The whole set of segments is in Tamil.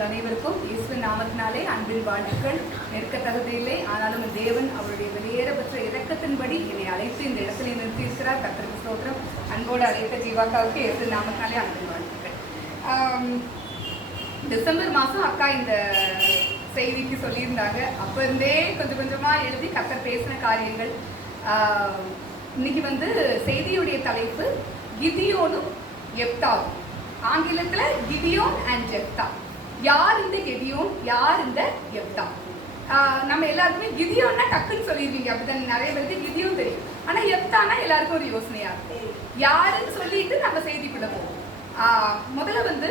உங்கள் அனைவருக்கும் இயேசுவின் நாமத்தினாலே அன்பின் வாழ்த்துக்கள். நெருக்க தகுதியில்லை, ஆனாலும் தேவன் அவருடைய வெளியேறப்பெற்ற இரக்கத்தின்படி என்னை அழைத்து இந்த இடத்துல நிறுத்தி இருக்கிறார். கர்த்தருக்கு ஸ்தோத்திரம். அன்போடு அழைத்த ஜீவாக்காவுக்கு இயேசுவின் நாமத்தினாலே அன்பின் வாழ்த்துக்கள். டிசம்பர் மாதம் அக்கா இந்த செய்திக்கு சொல்லியிருந்தாங்க. அப்போ இருந்தே கொஞ்சம் கொஞ்சமாக எழுதி கர்த்தர் பேசின காரியங்கள். இன்னைக்கு செய்தியுடைய தலைப்பு கிதியோனும் எப்தாவும். ஆங்கிலத்தில் கிதியோன் அண்ட் ஜெப்தா. யார் இந்த கிதியோன், யார் இந்த எப்தா? நம்ம எல்லாருக்குமே கிதியோன்னா டக்குன்னு சொல்லிடுவீங்க, அப்படிதான் நிறைய பேருக்கு கிதியோன் தெரியும். ஆனால் எப்தானா எல்லாருக்கும் ஒரு யோசனையா இருக்கும். யாருன்னு சொல்லிட்டு நம்ம செய்திக்குள்ள போவோம். முதல்ல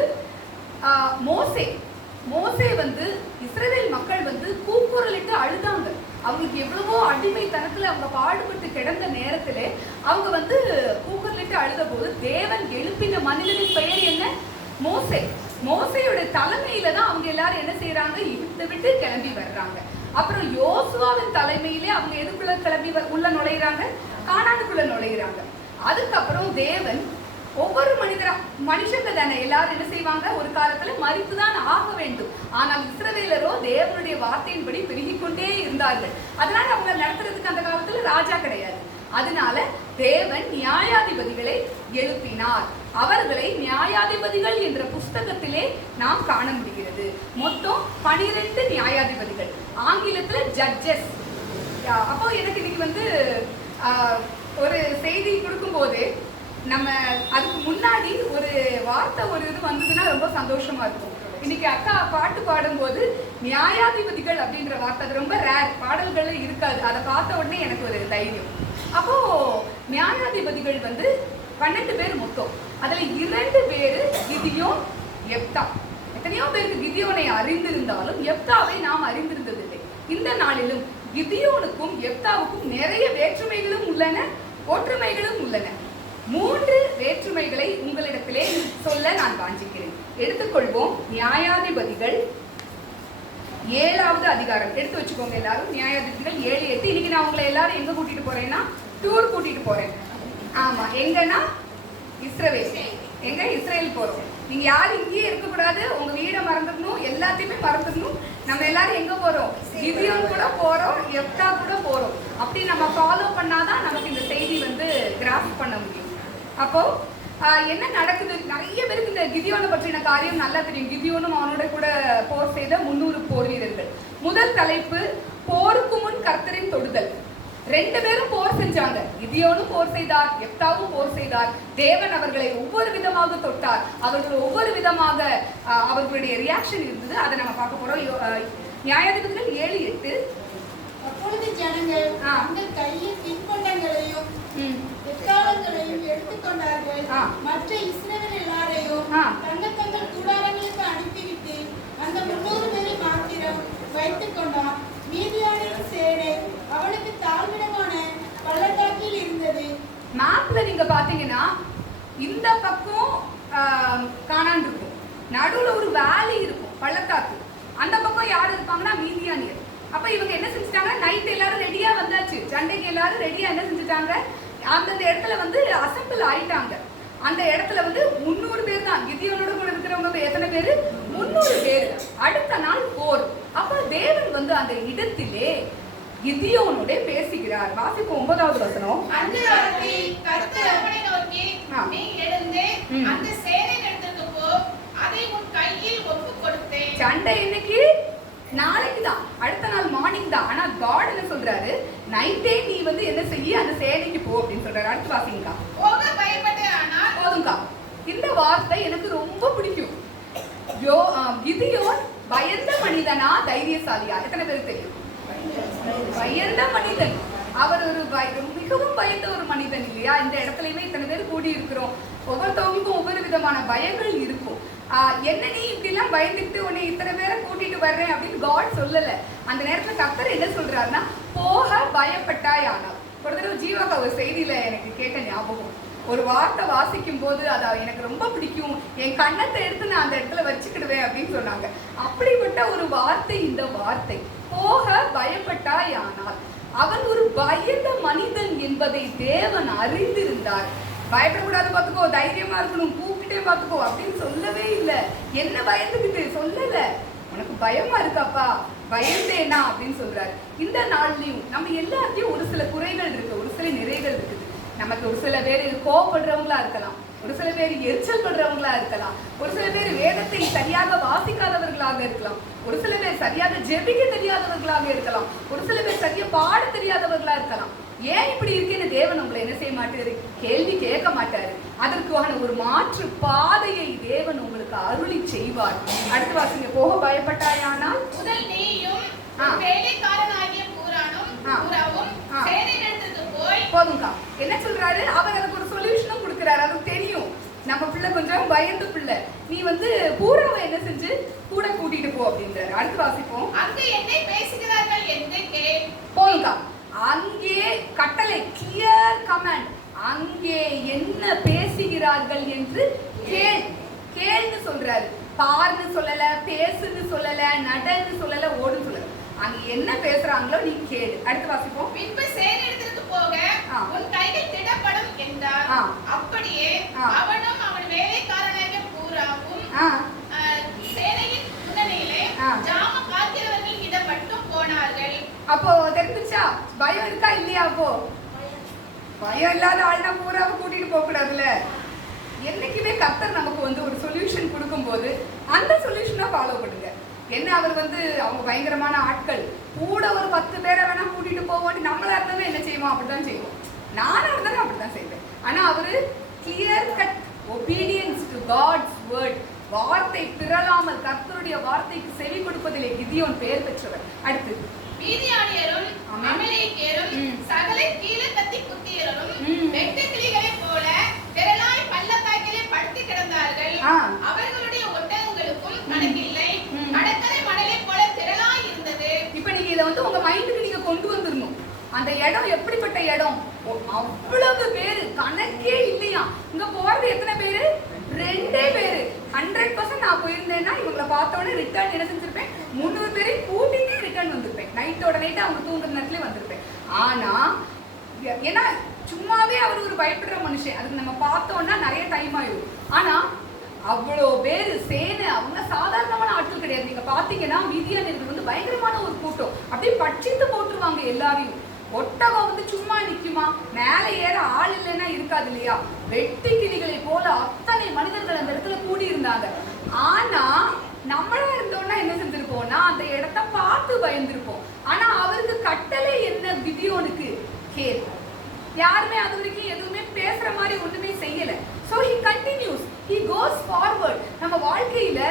மோசே இஸ்ரவேல் மக்கள் கூக்குரலிட்டு அழுதாங்க. அவங்களுக்கு எவ்வளவோ அடிமைத்தனத்துல அவங்க பாடுபட்டு கிடந்த நேரத்திலே அவங்க கூக்குரலிட்டு அழுத போது தேவன் எழுப்பின மனிதனின் பெயர் என்ன? மோசையோட தலைமையில தான் அவங்க எல்லாரும் என்ன செய்யறாங்க? விட்டு கிளம்பி வர்றாங்க. அப்புறம் யோசுவாவின் தலைமையிலே அவங்க எதுக்குள்ள கிளம்பி உள்ள நுழையிறாங்க? கானானுக்குள்ள நுழையிறாங்க. அதுக்கப்புறம் தேவன் ஒவ்வொரு மனுஷங்க தானே எல்லாரும் என்ன செய்வாங்க? ஒரு காலத்துல மரித்துதான் ஆக வேண்டும். ஆனால் இஸ்ரவேலரோ தேவனுடைய வார்த்தையின்படி பெருகிக் கொண்டே இருந்தார்கள். அதனால அவங்க நடத்துறதுக்கு அந்த காலத்துல ராஜா கிடையாது. அதனால தேவன் நியாயாதிபதிகளை எழுப்பினார். அவர்களை நியாயாதிபதிகள் என்ற புஸ்தகத்திலே நாம் காண முடிகிறது. மொத்தம் 12 நியாயாதிபதிகள், ஆங்கிலத்துல ஜட்ஜஸ். அப்போ எனக்கு இன்னைக்கு ஒரு செய்தி கொடுக்கும் போது நம்ம அதுக்கு முன்னாடி ஒரு வார்த்தை இது வந்ததுன்னா ரொம்ப சந்தோஷமா இருக்கும். இன்னைக்கு அக்கா பாட்டு பாடும்போது நியாயாதிபதிகள் அப்படின்ற வார்த்தை அது ரொம்ப ரேர், பாடல்கள் இருக்காது. அதை பார்த்த உடனே எனக்கு ஒரு தைரியம். அப்போ நியாயாதிபதிகள் 12 பேர் மொத்தம். அதுல 2 பேரு கிதியோன், எப்தா. எத்தனையோ பேருக்கு கிதியோனை அறிந்திருந்தாலும் எப்தாவை நாம் அறிந்திருந்ததில்லை. இந்த நாளிலும் கிதியோனுக்கும் எப்தாவுக்கும் நிறைய வேற்றுமைகளும் உள்ளன, ஒற்றுமைகளும் உள்ளன. 3 வேற்றுமைகளை உங்களிடத்திலே சொல்ல நான் வாஞ்சிக்கிறேன். எடுத்துக்கொள்வோம். நியாயாதிபதிகள் 7வது அதிகாரம் எடுத்து வச்சுக்கோங்க எல்லாரும். நியாயாதிபதிகள் 7, 8. இன்னைக்கு நான் உங்களை எல்லாரும் எங்க கூட்டிட்டு போறேன்னா டூர் கூட்டிட்டு போறேன். ஆமா, எங்கன்னா இஸ்ரேல் போறோம். நீங்க யாரும் இங்கேயே இருக்கக்கூடாது, உங்க வீடை மறந்துடணும், எல்லாத்தையுமே மறந்துடணும். நம்ம எல்லாரும் எங்க போறோம்? கிதியோன் கூட போறோம், எப்தா கூட போறோம். அப்படி நம்ம ஃபாலோ பண்ணாதான் நமக்கு இந்த செய்தி கிராஸ்ப் பண்ண முடியும். அப்போ என்ன நடக்குது? நிறைய பேருக்கு இந்த கிதியோனை பற்றின காரியம் நல்லா தெரியும். கிதியோனும் அவனோட கூட போர் செய்த 300 போர் வீரர்கள். முதல் தலைப்பு போருக்கு முன் கர்த்தரின் தொடுதல். 2 பேரும் போர் செஞ்சாங்க. கிதியோனும் போர் செய்தார், எப்தாவும் போர் செய்தார். தேவன் அவர்களை ஒவ்வொரு விதமாக தொட்டார். அவர்கள் ஒவ்வொரு விதமாக அவர்களுடைய ரியாக்ஷன் இருந்தது. அதை நம்ம பார்க்க போறோம். நியாயாதிபதிகள் 7, 8. அப்பொழுது ஜனங்கள் தங்கள் கையில் பின்பண்டங்களையும் எக்காலங்களையும் எடுத்துக்கொண்டார்கள். மற்ற இஸ்ரவேல் எல்லாரையும் தங்கள் கூடாரங்களுக்கு அனுப்பிவிட்டு அந்த 300 பேரை மாத்திரம் வைத்துக் கொண்டான். மீதியானின் சேனை அவனுக்கு தாழ்விடமான பள்ளத்தாக்கில் இருந்தது. மேப்ல நீங்க பாத்தீங்கன்னா இந்த பக்கம் கானான் இருக்கும், நடுவுல ஒரு வேலி இருக்கும், பள்ளத்தாக்கு. அந்த பக்கம் யாரு இருப்பாங்கன்னா மீதியானியர். அப்ப இவங்க என்ன செஞ்சுட்டாங்க? நைட் எல்லாரும் ரெடியா வந்தாச்சு, சண்டைக்கு எல்லாரும் ரெடியா என்ன செஞ்சுட்டாங்க? அந்தந்த இடத்துல அசம்பிள் ஆயிட்டாங்க. அந்த இடத்துல 300 பேர் தான். கிதியோனோட கூட இருக்கிறவங்க எத்தனை பேரு? 300 பேர். அடுத்த நாள் போர். அப்ப தேவன் அந்த இடத்திலே கிதியோனோட பேசுகிறார். வாசிப்போம் 9வது வசனம். அந்த ராத்திரி கர்த்தர் அவனை நோக்கி, நீ எழுந்து அந்த சேனையின் இடத்துக்கு போ, அதை உன் கையில் ஒப்புக் கொடுத்தேன். சண்டை இன்னைக்கு நாளைக்கு தான், அடுத்த நாள் மார்னிங் தான். ஆனா காட் என்ன சொல்றாரு? நைட்டே நீ என்ன செய்ய, அந்த சேனைக்கு போ அப்படின்னு சொல்றாரு. அடுத்து வாசிங்கக்கா. போக பயப்பட்டே ஆனால் போதுங்கக்கா. இந்த வார்த்தை எனக்கு ரொம்ப பிடிக்கும். கிதியோன் பயந்த மனிதனா தைரியசாலியா? எத்தனை பேருக்கு தெரியும்? பயந்த மனிதன். அவர் ஒரு மிகவும் பயந்த ஒரு மனிதன் இல்லையா? இந்த இடத்துலயுமே இத்தனை பேர் கூடி இருக்கிறோம். ஒவ்வொருத்தவங்களுக்கும் ஒவ்வொரு விதமான பயங்கள் இருக்கும். என்ன நீ இப்படிலாம் பயந்துட்டு உன்னை இத்தனை பேரை கூட்டிட்டு வர்றேன் அப்படின்னு காட் சொல்லல. அந்த நேரத்துல கர்த்தர் என்ன சொல்றாருன்னா, போக பயப்பட்டாய் ஆனால். ஒரு தடவை ஜீவாக்கா ஒரு செய்தியில எனக்கு கேட்ட ஞாபகம். ஒரு வார்த்தை வாசிக்கும் போது அதை எனக்கு ரொம்ப பிடிக்கும், என் கண்ணத்தை எடுத்து நான் அந்த இடத்துல வச்சுக்கிடுவேன் அப்படின்னு சொன்னாங்க. அப்படிப்பட்ட ஒரு வார்த்தை இந்த வார்த்தை, போக பயப்பட்டாய் ஆனால். அவன் ஒரு பயந்த மனிதன் என்பதை தேவன் அறிந்திருந்தார். பயப்படக்கூடாது, பார்த்துக்கோ, தைரியமா இருக்கணும், சொல்லிட்டே பாத்துக்கோ அப்படின்னு சொல்லவே இல்லை. என்ன பயந்துக்கிட்டு சொல்லல, உனக்கு பயமா இருக்காப்பா, பயந்தேனா அப்படின்னு சொல்றாரு. இந்த நாள்லயும் நம்ம எல்லாத்தையும் ஒரு சில குறைகள் இருக்கு, ஒரு சில நிறைகள் இருக்குது. நமக்கு ஒரு சில பேர் கோவப்படுறவங்களா இருக்கலாம், ஒரு சில பேர் எரிச்சல் படுறவங்களா இருக்கலாம், ஒரு சில பேர் வேதத்தை சரியாக வாசிக்காதவர்களாக இருக்கலாம், ஒரு சில பேர் சரியாக ஜெபிக்க தெரியாதவர்களாக இருக்கலாம், ஒரு சில பேர் சரியா பாட தெரியாதவர்களா இருக்கலாம். ஏன் இப்படி இருக்குன்னு தேவன் உங்களை என்ன செய்ய மாட்டாரு, கேள்வி கேட்க மாட்டாரு. அதற்கான ஒரு மாற்று பாதையை தேவன் உங்களுக்கு அருளி செய்வார். அடுத்து வாசிங்க. போக பயப்பட்டாயானால் முதல் நீயும் வேலைக்காரனாகிய பூராவும் சேனையிடத்துக்கு போய். போதுங்கா. என்ன சொல்றாரு, அவர் அதுக்கு ஒரு சொல்யூஷனும் கொடுக்கிறாரு. அவருக்கு தெரியும் நம்ம பிள்ளை கொஞ்சம் பயந்து பிள்ளை, நீ பூராவை என்ன செஞ்சு கூட கூட்டிட்டு போ அப்படின்றாரு. அடுத்து வாசிப்போம். அங்கே என்ன பேசுகிறார்கள் என்று கேள். போதுங்கா. அங்கே கட்டளை, கிளியர் கமாண்ட். அங்கே என்ன பேசுகிறார்கள் என்று கேள். கேள்னு சொல்றாரு. பார்ன்னு சொல்லல, பேசுன்னு சொல்லல, நடன்னு சொல்லல, ஓடுன்னு சொல்லல. அங்க என்ன பேசுறாங்களோ நீ கேளு. அடுத்து வாசிப்போம். பின்பு சேனையிடத்திற்கு போக உன் கைகள் திடப்படும் என்றார். அப்படியே அவனும் அவன் வேலைக்காரனாகிய பூராவும் சேனையின் முன்னணியிலே ஜாம காக்கிறவர்கள் இடப்பட்டும் போனார்கள். அப்போ தெரிஞ்சுச்சா பயம் இருக்கா இல்லையா? அப்போ பயம் இல்லாத ஆள்னா பூராவை கூட்டிட்டு போக கூடாதுல்ல. என்னைக்குமே கர்த்தர் நமக்கு ஒரு சொல்யூஷன் கொடுக்கும்போது அந்த சொல்யூஷனை ஃபாலோ பண்ணுங்க. என்ன அவர் அவங்க பயங்கரமான ஆட்கள், கூட ஒரு 10 பேரை வேணா கூட்டிட்டு போவோம். நம்மளா இருந்தாலும் என்ன செய்வோம், அப்படிதான் செய்வோம். நானா இருந்தாலும் அப்படிதான் செய்வேன். ஆனா அவரு clear cut obedience to God's word, வார்த்தை பிறழாமல் கர்த்தருடைய வார்த்தைக்கு செவி கொடுப்பதிலே கிதியோன் பெயர் பெற்றவர். அடுத்து மீதியானியரும் அமலேக்கியரும் சகல கீழக்கத்தி புத்திரரும் வெட்டு கிளிகளை போல திரளாய் பள்ளத்தாக்கிலே படுத்து கிடந்தார்கள். அவர்களுடைய ஒட்டகங்களுக்கும் கணக்கில்லை, கடற்கரை மணலை போல திரளாய் இருந்தது. இப்ப நீங்க இதை உங்க மைண்டுக்கு நீங்க கொண்டு வந்துடணும். அந்த இடம் எப்படிப்பட்ட இடம், அவ்வளவு பேரு, கணக்கே இல்லையா. இங்க போறது எத்தனை பேரு, 2 பேரு. 100% நான் போயிருந்தேன்னா இவங்களை பார்த்தோன்னே ரிட்டர்ன் என்ன செஞ்சிருப்பேன், 300 பேரையும் கூட்டிட்டு ரிட்டர்ன் வந்திருப்பேன். நைட்டோட நைட்டு அவங்க தூங்குற நேரத்துலயே வந்திருப்பேன். ஆனா ஏன்னா சும்மாவே அவர் ஒரு பயப்படுற மனுஷன், அதுக்கு நம்ம பார்த்தோம்னா நிறைய டைம் ஆயிடும். ஆனா அவ்வளோ பேரு சேனை, அவங்க சாதாரணமான ஆட்கள் கிடையாது. நீங்க பாத்தீங்கன்னா மீதியானியர்கள் பயங்கரமான ஒரு கூட்டம், அப்படியே பட்சித்து போட்டுருவாங்க எல்லாரையும். ஒட்டகம் சும்மா நிக்குமா, மேல ஏற ஆள் இல்லைன்னா இருக்காது இல்லையா. வெட்டி கிளிகளை போல அத்தனை மனிதர்கள் அந்த இடத்துல கூடி இருந்தாங்க. ஆனா நம்மளா இருந்தோம்னா என்ன செஞ்சிருப்போம்னா அந்த இடத்த பார்த்து பயந்துருப்போம். ஆனா அவருக்கு கட்டளை என்ன, கிதியோனுக்கு கேள். யாருமே அது வரைக்கும் எதுவுமே பேசுற மாதிரி ஒண்ணுமே செய்யல. So he continues, he goes forward. நம்ம வாழ்க்கையில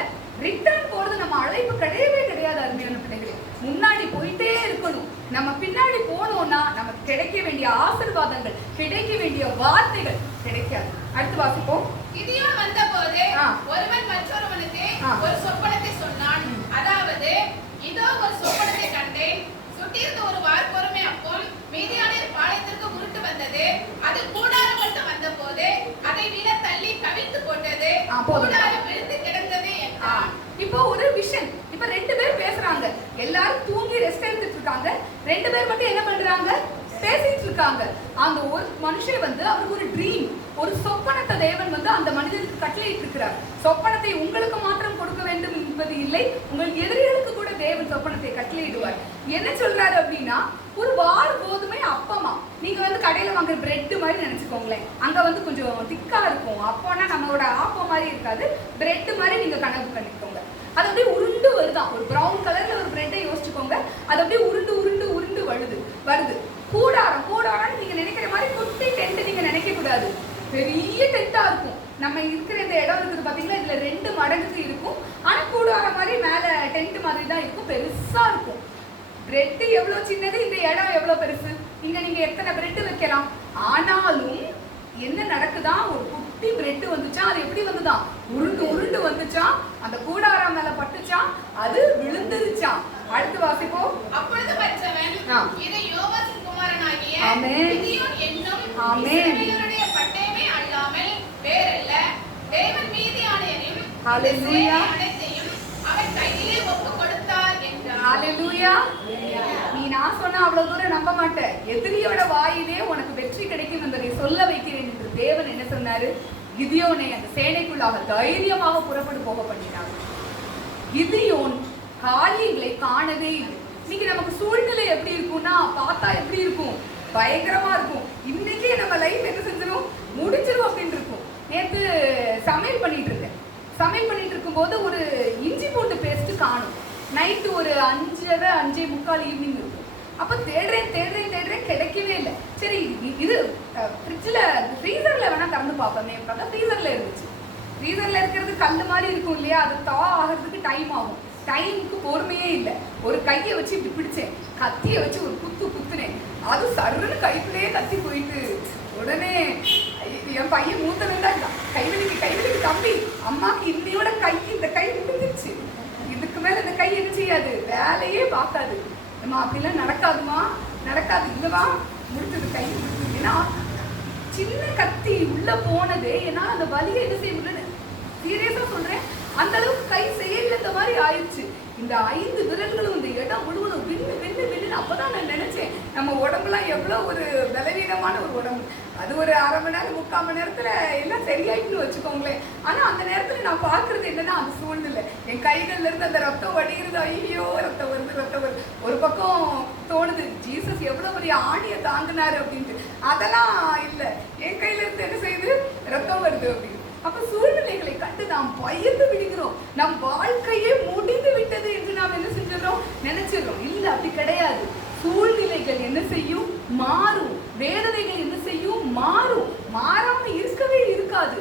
ரிட்டர்ன் போறது நம்ம அழைப்பு கிடையவே கிடையாது அருமையான பிள்ளைகளே. முன்னாடி போயிட்டே இருக்கணும். நம்ம பின்னாடி போனோம்னா நமக்கு கிடைக்க வேண்டிய ஆசீர்வாதங்கள், கிடைக்க வேண்டிய வார்த்தைகள் கிடைக்காது. அடுத்து வாசிப்போம். கிதியோன் வந்தபோது ஒருவன் மற்றொருவனுக்கு ஒரு சொப்பனத்தை சொன்னான். அதாவது, இதோ ஒரு சொப்பனத்தை கண்டேன், சுட்டியிருந்த ஒரு வார்கோதுமை அப்பம் மீதியானியர் பாளையத்திற்கு உருட்டு வந்தது. அது கூடாரம் மட்டும் வந்த போது அதை விட தள்ளி கவிழ்த்து போட்டது, கூடாரம் விழுந்து கிடந்தது என்றான். இப்போ ஒரு விஷன். இப்ப 2 பேர் பேசுறாங்க, எல்லாரும் தூங்கி ரெஸ்ட் எடுத்துட்டு இருக்காங்க. 2 பேர் மட்டும் என்ன பண்றாங்க, பேசிட்டு இருக்காங்க. அந்த ஒரு மனுஷன் அவருக்கு ஒரு ட்ரீம், ஒரு சொப்பனத்தை தேவன் அந்த மனிதனுக்கு கட்டளையிட்டு இருக்கிறார். சொப்பனத்தை உங்களுக்கு மாத்திரம் கொடுக்க வேண்டும் என்பது இல்லை, உங்கள் எதிரிகளுக்கு கூட தேவன் சொப்பனத்தை கட்டளையிடுவார். என்ன சொல்றாரு அப்படின்னா, ஒரு வார் கோதுமை அப்பமா, நீங்க கடையில வாங்குற பிரெட் மாதிரி நினைச்சுக்கோங்களேன். அங்க கொஞ்சம் திக்கா இருக்கும். அப்போனா நம்மளோட ஆப்பம் மாதிரி இருக்காது, பிரெட் மாதிரி நீங்க கனவு பண்ணிக்கோங்க. அது அப்படியே உருண்டு வருதான், ஒரு ப்ரௌன் கலர்ல ஒரு பிரெட்டை யோசிச்சுக்கோங்க. அது அப்படியே உருண்டு உருண்டு உருண்டு வருது. கூடாரம் நீங்க நினைக்கிற மாதிரி குட்டி டென்ட் நீங்க நினைக்க கூடாது, பெரிய டென்ட்டா இருக்கும். நம்ம இருக்கிற இந்த இடம் இருக்குது பாத்தீங்களா, இதுல 2 மடங்குக்கு இருக்கும். ஆனா கூடாரம் மாதிரி மேல டென்ட் மாதிரி தான் இருக்கும், பெருசா இருக்கும். பிரெட் எவ்வளவு சின்னது, இந்த இடம் எவ்வளவு பெருசு, நீங்க எத்தனை பிரெட் வைக்கலாம். ஆனாலும் என்ன நடக்குதா, ஒரு குட்டி பிரெட் வந்துச்சா, அது எப்படி வந்துதான், உருண்டு வந்துச்சா, அந்த கூடாரம் மேல பட்டுச்சா, அது விழுந்துருச்சா. அடுத்து வாசிப்போம். அப்பொழுது மற்றவன், இது யோவாசின் குமாரனாகிய கிதியோன் என்னும் இஸ்ரவேலருடைய பட்டயமே அல்லாமல் வேறல்ல, தேவன் மீதியானியரின் அனைத்தையும் அவன் கையிலே ஒப்புக் கொடுத்தார் என்றார். ஹல்லேலூயா. நான் சொன்னா அவ்வளவு தூரம் நம்ப மாட்டேன். எதிரியோட வாயிலே உனக்கு வெற்றி கிடைக்கும் என்பதை சொல்ல வைக்கிறேன் என்று தேவன் என்ன சொன்னாரு, கிதியோனை அந்த சேனைக்குள்ளாக தைரியமாக புறப்பட்டு போக பண்ணினார். கிதியோன் காரியங்களை காணவே இல்லை. இன்னைக்கு நமக்கு சூழ்நிலை எப்படி இருக்கும்னா பார்த்தா எப்படி இருக்கும், பயங்கரமா இருக்கும். இன்னைக்கே நம்ம லைஃப் என்ன செஞ்சிடும், முடிச்சிடும் அப்படின்னு இருக்கும். நேற்று சமையல் பண்ணிட்டு இருக்கும்போது ஒரு இஞ்சி பூண்டு பேஸ்ட் காணும். நைட்டு ஒரு 5:45 ஈவினிங் இருக்கும். அப்போ தேடுறேன் கிடைக்கவே இல்லை. சரி இது ஃப்ரிட்ஜில் ஃப்ரீசரில் வேணா திறந்து பார்ப்போமே பார்த்தா ஃப்ரீசரில் இருந்துச்சு. ஃப்ரீசரில் இருக்கிறது கல் மாதிரி இருக்கும் இல்லையா, அது ஆகிறதுக்கு டைம் ஆகும். டைமுக்கு பொறுமையே இல்லை. ஒரு கையை வச்சு இப்படி பிடிச்சேன், கத்தியை வச்சு ஒரு குத்துனேன். அது சருன்னு கைக்குள்ளேயே கத்தி போயிட்டு உடனே என் பையன் மூத்தவன் தான் கைவலிக்கு தம்பி, அம்மாக்கு இன்னையோட இந்த கை முடிஞ்சிருச்சு, இதுக்கு மேல இந்த கை என்ன செய்யாது, வேலையே பார்க்காது. அம்மா அப்படிலாம் நடக்காது இல்லவா, முடிச்சது கை முடிச்சது. ஏன்னா சின்ன கத்தி உள்ள போனதே என்னால் அந்த வலியை என்ன செய்ய முடியல. சீரியஸா சொல்றேன், அந்த அளவுக்கு கை செயலிழந்த மாதிரி ஆயிடுச்சு. இந்த 5 விரல்களும் இந்த இடம் முழுவதும் விண்ணு அப்பதான் நான் நினைச்சேன், நம்ம உடம்புலாம் எவ்வளவு ஒரு பலவீனமான ஒரு உடம்பு. அது ஒரு 1/2 மணி நேரம் 3/4 மணி நேரத்துல எல்லாம் சரியாயிட்டுன்னு வச்சுக்கோங்களேன். ஆனா அந்த நேரத்துல நான் பாக்குறது என்னன்னா, அந்த சூழ்நிலை என் கைகள்ல இருந்து அந்த ரத்தம் வடிகிறது. ஐயோ ரத்தம் வருது. ஒரு பக்கம் தோணுது, ஜீசஸ் எவ்வளவு பெரிய ஆணியை தாங்கினாரு அப்படின்ட்டு. அதெல்லாம் இல்லை, என் கையில இருந்து என்ன செய்யுது, ரத்தம் வருது அப்படின்னு. அப்ப சூழ்நிலைகளை கண்டு நாம் பயந்து விடுகிறோம். நம் வாழ்க்கையே முடிந்து விட்டது என்று நாம் என்ன செஞ்சிடறோம், நினைச்சிடறோம். இல்ல, அப்படி கிடையாது. சூழ்நிலைகள் என்ன செய்யும், மாறும். வேதனைகள் என்ன செய்யும், மாறும். மாறாம இருக்கவே இருக்காது.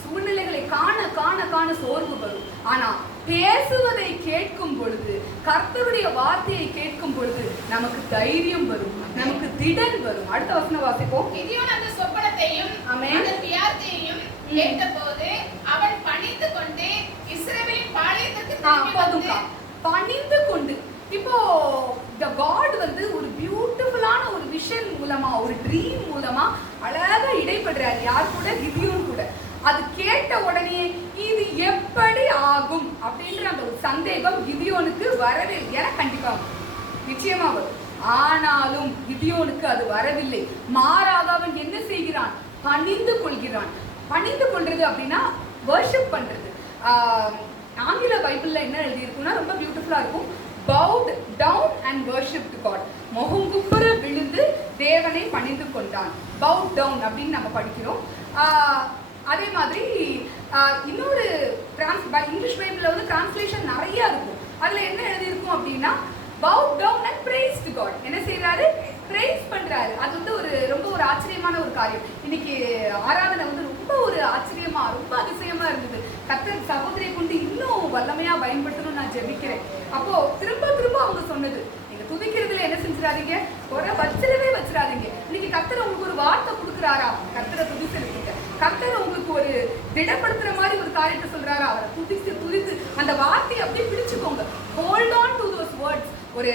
சூழ்நிலைகளை காண சோர்வு வரும். ஆனா பேசுவதை கேட்கும் பொழுது, கர்த்தருடைய வார்த்தையை கேட்கும் பொழுது நமக்கு தைரியம் வரும், நமக்கு திடன் வரும். அடுத்த வசனம் வாசிப்போம். கிதியோன் அந்த சொப்பனத்தையும் அதன் வியார்த்தையையும் கேட்டபோது அவன் பணிந்து கொண்டு இஸ்ரவேலின் பாளையத்திற்கு திரும்பி பணிந்து கொண்டு. இப்போ காட் வந்து ஒரு பியூட்டிஃபுல்லான ஒரு விஷன் மூலமா, ஒரு ட்ரீம் மூலமா அழகா இடைப்படுறாரு. யார் கூட, கிதியோன் கூட. அது கேட்ட உடனே இது எப்படி ஆகும் அப்படின்ற அந்த ஒரு சந்தேகம் கிதியோனுக்கு வரவே இல்லை. ஏன்னா கண்டிப்பா நிச்சயமா வரும். ஆனாலும் கிதியோனுக்கு அது வரவில்லை. மாறாக அவன் என்ன செய்கிறான், பணிந்து கொள்கிறான். பணிந்து கொள்றது அப்படின்னா வர்ஷிப் பண்றது. ஆங்கில பைபிள்ல என்ன எழுதி இருக்குன்னா ரொம்ப பியூட்டிஃபுல்லா இருக்கும். bowed down and worshipped God. முகங்குப்புற விழுந்து தேவனை பணிந்து கொண்டான். bowed down அப்படின்னு நம்ம படிக்கிறோம். அதே மாதிரி இன்னொரு இங்கிலீஷ் பைபிள்ல வந்து டிரான்ஸ்லேஷன் நிறைய இருக்கும். அதுல என்ன எழுதி இருக்கும் அப்படின்னா bowed down and praised God. என்ன செய்யறாரு, பிரைஸ் பண்றாரு. அது வந்து ரொம்ப ஒரு ஆச்சரியமான ஒரு காரியம். இன்னைக்கு ஆராதனை வந்து ரொம்ப ஒரு ஆச்சரியமா, ரொம்ப அதிசயமா இருந்தது. கர்த்தர் சகோதரியை கொண்டு இன்னும் வல்லமையா பயன்படுத்தணும்னு நான் ஜெபிக்கிறேன். அப்போ திரும்ப அவங்க சொன்னது, நீங்க துதிக்கிறதுல என்ன செஞ்சிடாதீங்க, குறை வச்சிடாதீங்க. இன்னைக்கு கர்த்தர் உங்களுக்கு ஒரு வார்த்தை கொடுக்குறாரா, கர்த்தரை துதிச்சிருக்கீங்க. கர்த்தர் உங்களுக்கு ஒரு திடப்படுத்துற மாதிரி ஒரு காரியத்தை சொல்றாரா, அவரை துதித்து அந்த வார்த்தையை அப்படியே பிடிச்சுக்கோங்க. Hold on to those words. ஒரு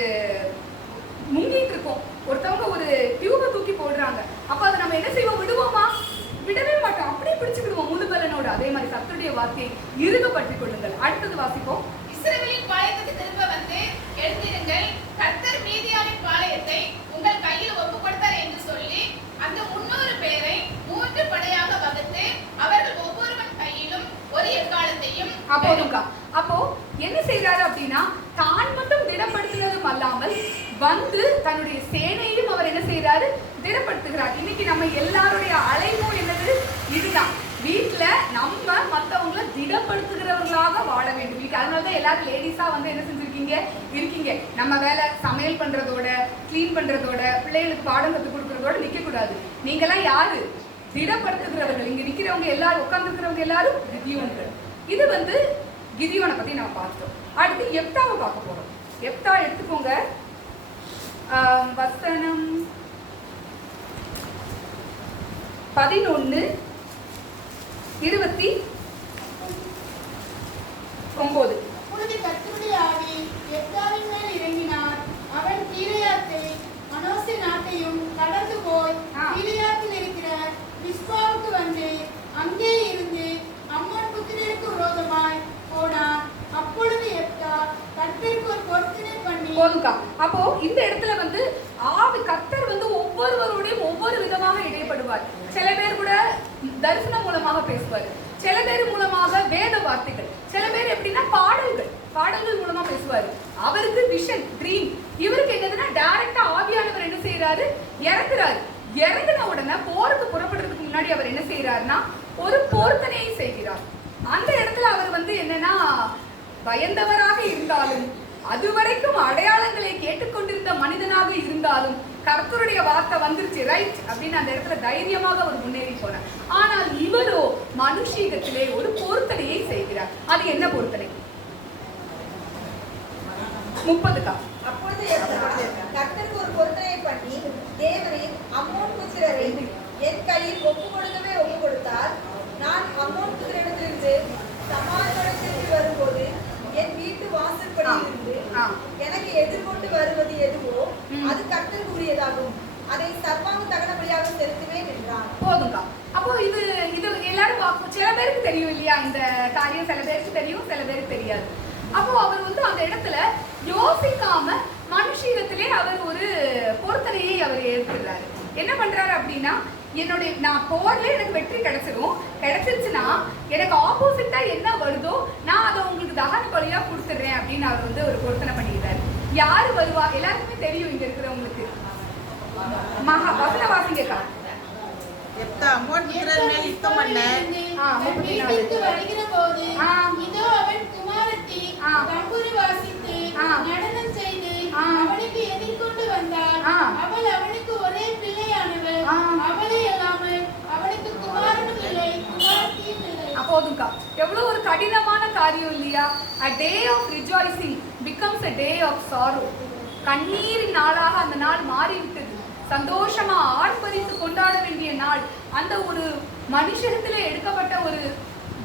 முங்கிட்டு இருக்கோம், ஒருத்தவங்க ஒரு டியூபை தூக்கி போடுறாங்க. அப்ப அதை நம்ம என்ன செய்வோம், விடுவோமா, விடவே மாட்டோம், அப்படியே பிடிச்சுக்கிடுவோம் முழு பலனோட. அதே மாதிரி கர்த்தருடைய வார்த்தையை இறுக பற்றிக் கொள்ளுங்கள். அடுத்தது வாசிப்போம். இஸ்ரவேலின் பாளையத்துக்கு திரும்ப வந்து எழுந்திருங்கள், கர்த்தர் மீதியானின் பாளையத்தை உங்கள் கையில் ஒப்புக் கொடுத்தார் என்று சொல்லி அந்த 300 பேரை 3 படையாக வகுத்து அவர்கள் ஒவ்வொருவன் கையிலும் ஒரு எக்காலத்தையும். அப்போ என்ன செய்யறாரு அப்படின்னா, தான் மட்டும் திடப்படுத்துறதும் அல்லாமல் வந்து தன்னுடைய சேனையும் அவர் என்ன செய்யறாரு, திடப்படுத்துகிறார். இன்னைக்கு நம்ம எல்லாருடைய அழைப்பும் என்னது, இதுதான். வீட்டுல நம்ம மற்றவங்களை திடப்படுத்துகிறவர்களாக வாழ வேண்டும். இன்னைக்கு அதனாலதான் எல்லாரும் லேடிஸா வந்து என்ன இருக்கீங்க. நம்ம வேலை சமையல் பண்றதோட, கிளீன் பண்றதோட, பிள்ளைகளுக்கு பாடம் கற்றுக் கொடுக்கறதோட நிக்க கூடாது. நீங்கெல்லாம் யாரு, திடப்படுத்துகிறவர்கள். இங்க நிக்கிறவங்க எல்லாரும், உட்கார்ந்து இருக்கிறவங்க எல்லாரும் கிதியோன்கள். இது வந்து கிதியோனை பத்தி நம்ம பார்த்துட்டோம். அடுத்து எப்தாவை பார்க்க போறோம். எப்தா எடுத்துக்கோங்க. வசனம் 11, 29. அப்பொழுது கர்த்தருடைய ஆவி எப்தாவின் மேல் இறங்கினார். அவன் கீலேயாத்தை மனோசே நாட்டையும் கடந்து போய் கீலேயாத்தில் இருக்கிற மிஸ்பாவுக்கு வந்து அங்கே இருந்து அம்மோன் புத்திரருக்கு விரோதமாய் போனான். அப்பொழுது எப்தா கர்த்தருக்கு ஒரு பொருத்தனை பண்ணி. அப்போ இந்த இடத்துல வந்து கர்த்தர் வந்து ஒவ்வொருவரோடையும் ஒவ்வொரு விதமாக இடைப்படுவார். சில பேர் கூட தரிசனம் மூலமா மூலமாக பேசுவாரு, சில பேர் மூலமாக வேத வார்த்தைகள், சில பேர் எப்படின்னா பாடல்கள் மூலமா பேசுவாரு. அவருக்கு விஷன், ட்ரீம். இவருக்கு என்னதுன்னா டைரக்டா ஆவியானவர் என்ன செய்யறாரு, இறங்குன உடனே போருக்கு புறப்படுறதுக்கு முன்னாடி அவர் என்ன செய்யறாருன்னா ஒரு பொருத்தனையை செய்கிறார். அந்த இடத்துல அவர் என்னன்னா பயந்தவராக இருந்தாலும், அதுவரைக்கும் அடையாளங்களை கேட்டுக்கொண்டிருந்த மனிதனாக இருந்தாலும், கர்த்தருடைய வார்த்தை வந்துருச்சு ரைட் அப்படின்னு அந்த இடத்துல தைரியமாக அவர் முன்னேறி போனார். ஆனால் இவரோ மனுஷீகத்திலே ஒரு பொருத்தனையை செய்கிறார். அது என்ன பொருத்தனை? 30 அப்பொழுது கர்த்தருக்கு ஒரு பொருத்தனை பண்ணி, தேவனே அம்மோன் புத்திரரை என் கையில் ஒப்பு கொடுத்தார். நான் அம்மோன் புத்திரனிடத்திலிருந்து சமாதானத்திற்கு வரும்போது என் வீட்டு வாசற்படியிலிருந்து எனக்கு எதிர்கொண்டு வருவது எதுவோ அது கர்த்தருக்கு உரியதாகும். அதை சர்வாங்க தகன பலியாக செலுத்துவேன் என்றான். போதுங்க. அப்போ இது எல்லாரும் சில பேருக்கு தெரியும் இல்லையா இந்த காரியம், சில பேருக்கு தெரியும், சில பேருக்கு தெரியாது. அப்போ அவர் அந்த இடத்துல யோசிக்காம மனுஷீகத்திலே அவர் ஒரு பொருத்தனையை அவர் ஏற்படுறாரு. என்ன பண்றாரு அப்படின்னா, நான் போர்ல எனக்கு வெற்றி கிடைச்சிருச்சுன்னா எனக்கு ஆப்போசிட்டா என்ன வருதோ நான் அதை உங்களுக்கு தகன பலியா கொடுத்துடுறேன் அப்படின்னு அவர் ஒரு பொருத்தனை பண்ணிக்கிறாரு. யாரு வருவா? எல்லாருக்குமே தெரியும் இங்க இருக்கிறவங்களுக்கு. வசன வாசிங்கக்கா. வருகிற போது இதோ அவன் குமாரத்தி தம்புரு வாசித்து நடனம் செய்து அவனுக்கு எதிர்கொண்டு வந்தாள். அவள் அவனுக்கு ஒரே பிள்ளையானவள். அவளை அல்லாமல் அவனுக்கு குமாரனும் இல்லை, குமாரத்தியும் இல்லை. அப்போதுக்கா எவ்வளவு ஒரு கடினமான காரியம் இல்லையா? A day of rejoicing becomes a day of sorrow. கண்ணீரின் நாளாக அந்த நாள் மாறிவிட்டது. சந்தோஷமா ஆர்ப்பரித்து கொண்டாட வேண்டிய நாள் அந்த ஒரு மனுஷத்திலே எடுக்கப்பட்ட ஒரு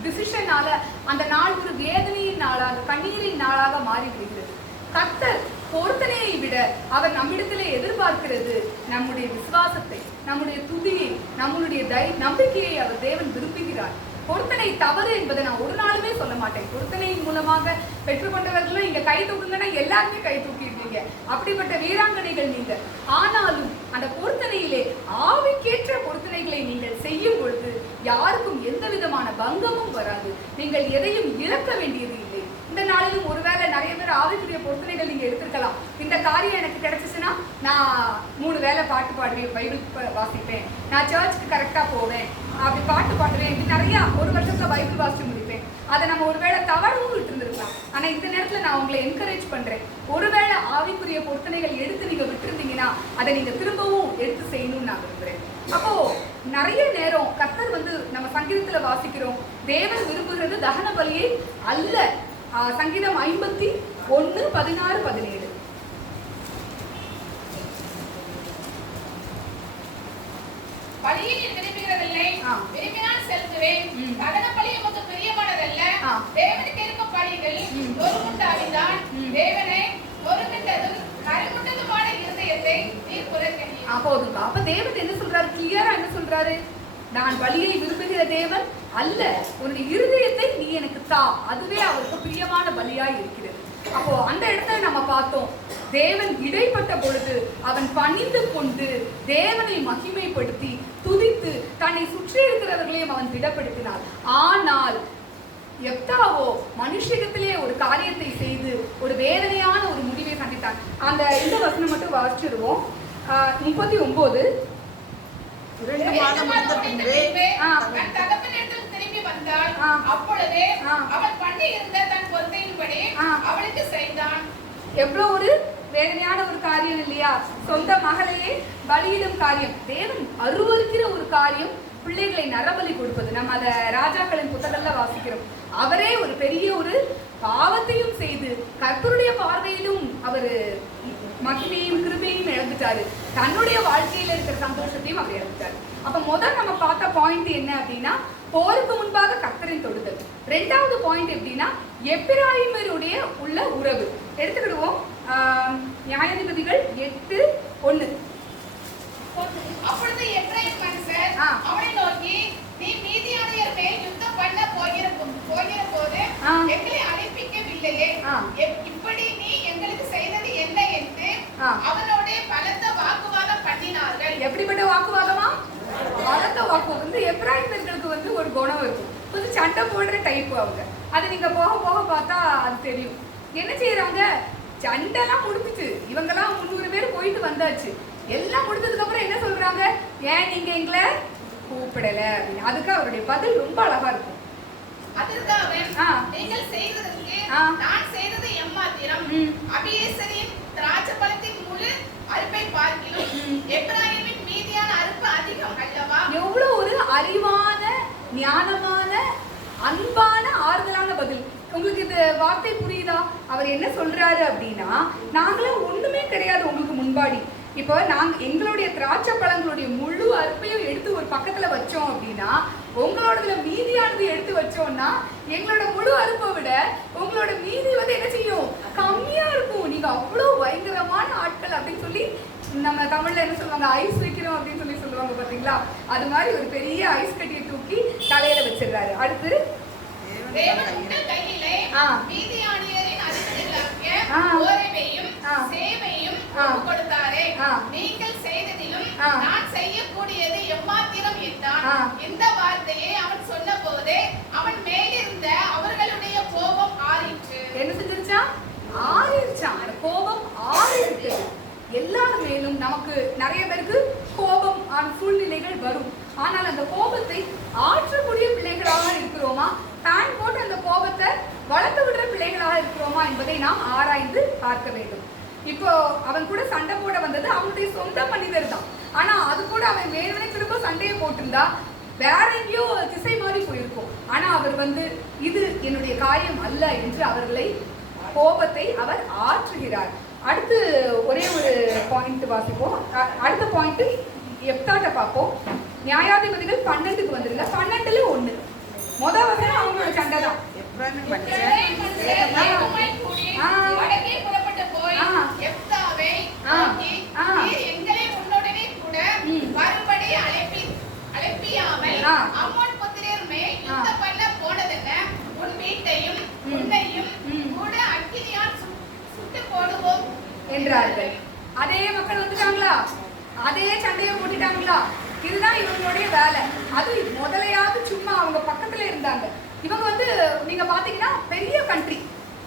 டிசிஷனால அந்த நாள் ஒரு வேதனையின் நாளாக, கண்ணீரின் நாளாக மாறிவிடுகிறது. கர்த்தர் பொருத்தனையை விட அவர் நம்மிடத்திலே எதிர்பார்க்கிறது நம்முடைய விசுவாசத்தை, நம்முடைய துதியை, நம்மளுடைய நம்பிக்கையை அவர் தேவன் விரும்புகிறார். பொருத்தனை தவறு என்பதை நான் ஒரு நாளுமே சொல்ல மாட்டேன். பொருத்தனையின் மூலமாக பெற்றுக்கொண்டவர்களும் இங்க கை தூக்குங்கன்னா எல்லாருமே கை தூக்கிடுவீங்க, அப்படிப்பட்ட வீராங்கனைகள் நீங்க. ஆனாலும் அந்த பொருத்தனையிலே ஆவிக்கேற்ற பொருத்தனைகளை நீங்கள் செய்யும் பொழுது யாருக்கும் எந்த விதமான பங்கமும் வராது. நீங்கள் எதையும் இழக்க வேண்டியது இல்லை. இந்த நாளிலும் ஒருவேளை நிறைய பேர் ஆவிக்குரிய பொருத்தனைகள் நீங்க எடுத்திருக்கலாம். இந்த காரியம் எனக்கு கிடைச்சிச்சுன்னா நான் 3 வேளை பாட்டு பாடுவேன், பைபிள் வாசிப்பேன், நான் சர்ச்சுக்கு கரெக்டா போவேன், அப்படி பாட்டு பாடுவேன், இப்படி நிறைய ஒரு வருஷத்துல பைபிள் வாசிச்சு முடிப்பேன். அதை நம்ம ஒருவேளை தவறவும் விட்டு இருந்திருக்கலாம். ஆனா இந்த நேரத்துல நான் உங்களை என்கரேஜ் பண்றேன், ஒருவேளை ஆவிக்குரிய பொருத்தனைகள் எடுத்து நீங்க விட்டுருந்தீங்கன்னா அதை நீங்க திரும்பவும் எடுத்து செய்யணும்னு நான் விரும்புறேன். அப்போ நிறைய நேரம் கர்த்தர் நம்ம சங்கீதத்துல வாசிக்கிறோம், தேவன் விரும்புகிறது தகன பலியை அல்ல. சங்கீதம் 51:16-17. பலியை விரும்புகிறதில்லை, விரும்பினால் செலுத்துவேன். தகன பலி உமக்கு பிரியமானதல்ல. தேவனுக்கு இருக்கும் பலிகள் நொறுங்குண்டாவிதான். தேவனை நொறுங்குண்டதும் கருங்குண்டதுமான இருதயத்தை நீர் புறக்கணியும். போதுங்க. அப்ப தேவன் என்ன சொல்றாரு? கிளியரா என்ன சொல்றாரு? நான் பலியை விரும்புகிற தேவன் அல்ல, உன்னுடைய இருதயத்தை நீ எனக்கு தா, அதுவே அவருக்கு பிரியமான பலியா இருக்கிறது. அப்போ அந்த இடத்துல நம்ம பார்த்தோம், தேவன் இடைப்பட்ட பொழுது அவன் பணிந்து கொண்டு தேவனை மகிமைப்படுத்தி துதித்து தன்னை சுற்றி இருக்கிறவர்களையும் அவன் திடப்படுத்தினார். ஆனால் எப்தாவோ மனுஷத்திலே ஒரு காரியத்தை செய்து ஒரு வேதனையான ஒரு முடிவை சந்தித்தான். அந்த இந்த வசனம் மட்டும் வாசிச்சிருவோம். 39. 2 மாதம் முடிந்த பின்பு தகப்பனிடத்தில் திரும்பி வந்தாள். அப்பொழுது அவள் பண்ணி இருந்த தன் பொருத்தையின்படி அவளுக்கு செய்தான். எவ்வளவு ஒரு வேதனையான ஒரு காரியம் இல்லையா? சொந்த மகளையே பலியிடும் காரியம், தேவன் அருவருக்கிற ஒரு காரியம், பிள்ளைகளை நரபலி கொடுப்பது. நம்ம அதை ராஜாக்களின் புத்தகங்கள்ல வாசிக்கிறோம். அவரே ஒரு பெரிய ஒரு பாவத்தையும் செய்து கர்த்தருடைய பார்வையிலும் அவர் மகிமையும் கிருபையும் இழந்துட்டாரு. தன்னுடைய வாழ்க்கையில இருக்கிற சந்தோஷத்தையும் அவர் இழந்துட்டாரு. அப்ப முதல் நம்ம பார்த்த பாயிண்ட் என்ன அப்படின்னா, போருக்கு முன்பாக கர்த்தரின் தொடுதல். 2வது பாயிண்ட் எப்படின்னா, எப்பிராயிமருடைய உள்ள உறவு. எடுத்துக்கிடுவோம். நியாயாதிபதிகள் 8:1. அப்பொழுது எப்பிராயிம் மனுஷர் அவனை நோக்கி, நீ மீதியானியர் மேல் யுத்தம் பண்ண போகிற போது எங்களை அழைப்பிக்கவில்லையே, இப்படி நீ எங்களுக்கு செய்தது என்ன என்று அவனோட பலத்த வாக்குவாதம் பண்ணினார்கள். எப்படிப்பட்ட வாக்குவாதமா? பலத்த வாக்கு வந்து எப்ராஹிமர்களுக்கு வந்து ஒரு குணம் இருக்கும், கொஞ்சம் சண்டை போடுற டைப் அவங்க. அது நீங்க போக போக பார்த்தா அது தெரியும். என்ன செய்யறாங்க, சண்டைலாம் முடிஞ்சிச்சு, இவங்கெல்லாம் 300 பேர் போயிட்டு வந்தாச்சு. எல்லாம் முடிஞ்சதுக்கு அப்புறம் என்ன சொல்றாங்க, ஏன் நீங்க எங்களை கூப்பிடல அப்படின்னு. அதுக்கு அவருடைய பதில் ரொம்ப அழகா இருக்கும். அதற்கு அவன், நீங்கள் செய்ததற்கு நான் செய்தது எம்மாத்திரம், அபியேசரின் திராட்சைப்பழத்தின் முழு அறுப்பை பார்க்கிலும் எப்ராஹிமின் மீதியான அறுப்பு அதிகம் அல்லவா? எவ்வளவு ஒரு அறிவான, ஞானமான, அன்பான, ஆறுதலான பதில். உங்களுக்கு இந்த வார்த்தை புரியுதா? அவர் என்ன சொல்றாரு அப்படின்னா, நாங்களாம் ஒண்ணுமே கிடையாது உங்களுக்கு முன்பாடி. இப்போ நாங்க எங்களுடைய திராட்சை பழங்களுடைய முழு அறுப்பையும் எடுத்து ஒரு பக்கத்துல வச்சோம் அப்படின்னா, உங்களோடதுல மீதியானது எடுத்து வச்சோம்னா எங்களோட முழு அறுப்பை விட உங்களோட மீதி வந்து என்ன செய்யும், கம்மியா இருக்கும். நீங்க அவ்வளவு பயங்கரமான ஆட்கள் அப்படின்னு சொல்லி, நம்ம தமிழ்ல என்ன சொல்லுவாங்க, ஐஸ் வைக்கிறோம் அப்படின்னு சொல்லி சொல்லுவாங்க பாத்தீங்களா, அது மாதிரி ஒரு பெரிய ஐஸ் கட்டியை தூக்கி தலையில வச்சிடுறாரு. அடுத்து தேவன் உங்கள் கையிலே மீதியானியரின் அதிபதிகளாகிய ஓரேபையும் சேவையும் கொடுத்தாரே, நீங்கள் செய்ததிலும் நான் செய்யக்கூடியது எம்மாத்திரம் என்றான். இந்த வார்த்தையை அவன் சொன்ன போதே அவன் மேலிருந்த அவர்களுடைய கோபம் ஆறிற்று. என்ன செஞ்சிருச்சா, ஆறிடுச்சான். அந்த கோபம் ஆறிருக்கு. எல்லார் மேலும் நமக்கு நிறைய பேருக்கு கோபம் சூழ்நிலைகள் வரும். ஆனால் அந்த கோபத்தை ஆற்றக்கூடிய பிள்ளைகளாக இருக்கிறோமா, தான் போட்டு அந்த கோபத்தை வளர்த்து விடுற பிள்ளைகளாக இருக்கிறோமா என்பதை நாம் ஆராய்ந்து பார்க்க வேண்டும். இப்போ அவன் கூட சண்டை போட வந்தது அவனுடைய சொந்த மனிதர் தான். ஆனா அது கூட அவன் வேறுவனை திரும்ப சண்டையை போட்டிருந்தா வேற எங்கேயோ திசை மாறி போயிருக்கும். ஆனா அவர் வந்து இது என்னுடைய காரியம் அல்ல என்று அவர்களை கோபத்தை அவர் ஆற்றுகிறார். அடுத்து ஒரே ஒரு பாயிண்ட் வாசிப்போம். அடுத்த பாயிண்ட் எப்தாட்ட பார்ப்போம். நியாயாதிபதிகள் 12க்கு வந்துருங்க. 12ல 1 முதல் வசனம் அவங்களோட சண்டை தான். எங்களை உன்னுடனே கூட மறுபடி அழைப்பியாமல் அம்மோன் புத்திரர் மேல் யுத்தம் பண்ண போனதென்ன, உன் வீட்டையும் உன்னையும் கூட அக்கினியால் சுட்டு போடுவோம் என்றார்கள். அதே மக்கள் வந்துட்டாங்களா, அதே சண்டையை போட்டுட்டாங்களா, இதுதான் இவங்களுடைய வேலை. அது முதலையாவது சும்மா அவங்க பக்கத்துல இருந்தாங்க. இவங்க வந்து நீங்க பாத்தீங்கன்னா பெரிய கண்ட்ரி,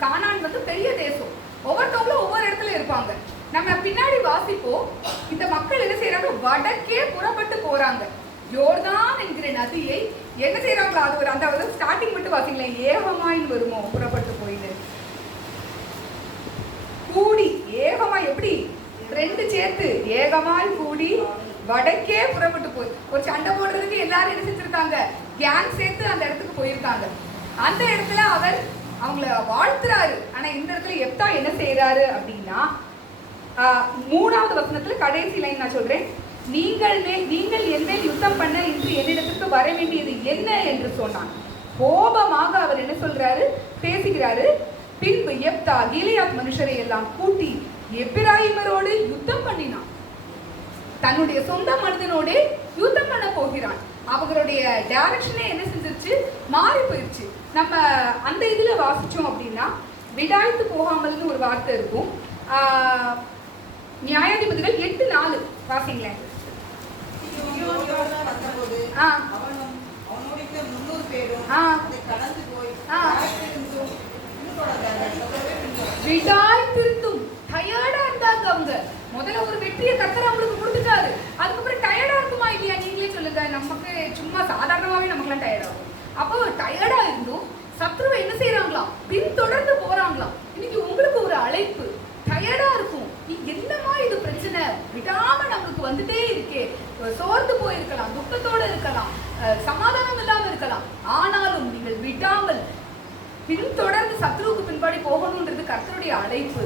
கானான் வந்து பெரிய தேசம், ஒவ்வொருத்தவங்களும் ஒவ்வொரு இடத்துல இருப்பாங்க. நம்ம பின்னாடி வாசிப்போம். இந்த மக்கள் என்ன செய்யறாங்க, வடக்கே புறப்பட்டு போறாங்க. யோர்தான் என்கிற நதியை என்ன செய்யறாங்களா, அது ஒரு அந்த ஸ்டார்டிங் மட்டும் பாத்தீங்களா, ஏகமாயின் வருமோ புறப்பட்டு போயிட்டு கூடி, ஏகமா எப்படி 2 சேர்த்து ஏகமாய் கூடி வடக்கே புறப்பட்டு போய் ஒரு சண்டை போடுறதுக்கு எல்லாரும் என்ன செஞ்சிருக்காங்க, கேங் சேர்த்து அந்த இடத்துக்கு போயிருக்காங்க. அந்த இடத்துல அவர் அவங்கள வாழ்த்துறாரு. ஆனா இந்த இடத்துல எப்தா என்ன செய்யறாரு அப்படின்னா, 3வது வசனத்துல கடைசி லைன் நான் சொல்றேன். நீங்கள் என் மேல் யுத்தம் பண்ண இன்று என்னிடத்துக்கு வர வேண்டியது என்ன என்று சொன்னான். கோபமாக அவர் என்ன சொல்றாரு, பேசுகிறாரு. பின்பு எப்தா கிலியாத் மனுஷரை எல்லாம் கூட்டி எப்பிராயிமரோடு யுத்தம் பண்ணினான். தன்னுடைய சொந்த மனிதனோடு யுத்தம் பண்ண போகிறான். அவங்களுடைய டைரக்ஷனே என்ன செஞ்சிருச்சு, மாறி போயிடுச்சு. நம்ம அந்த இதுல வாசிச்சோம் அப்படின்னா, விடாய்த்து போகாமல்னு ஒரு வார்த்தை இருக்கும். நியாயாதிபதிகள் 8:4 வாசிங்களேன். விடாய்த்திருந்தும் டயர்டா இருந்தாங்க அவங்க. முதல்ல ஒரு வெற்றியை கர்த்தர் அவங்களுக்கு கொடுத்துட்டாரு. அதுக்கப்புறம் டயர்டா இருக்குமா இல்லையா, நீங்களே சொல்லுங்க. நமக்கு சும்மா சாதாரணமாவே நமக்குலாம் டயர்ட் ஆகும். அப்போ டயர்டா இருந்தும் சத்ருவை என்ன செய்யறாங்களாம், பின்தொடர்ந்து போறாங்களாம். இன்னைக்கு உங்களுக்கு ஒரு அழைப்பு, டயர்டா இருக்கும், என்னமா இது பிரச்சனை விடாம நம்மளுக்கு வந்துட்டே இருக்கே, சோர்ந்து போயிருக்கலாம், துக்கத்தோட இருக்கலாம், சமாதானம் இல்லாம இருக்கலாம். ஆனாலும் நீங்கள் விடாமல் பின்தொடர்ந்து சத்ருவுக்கு பின்பாடி போகணும்ன்றது கர்த்தருடைய அழைப்பு.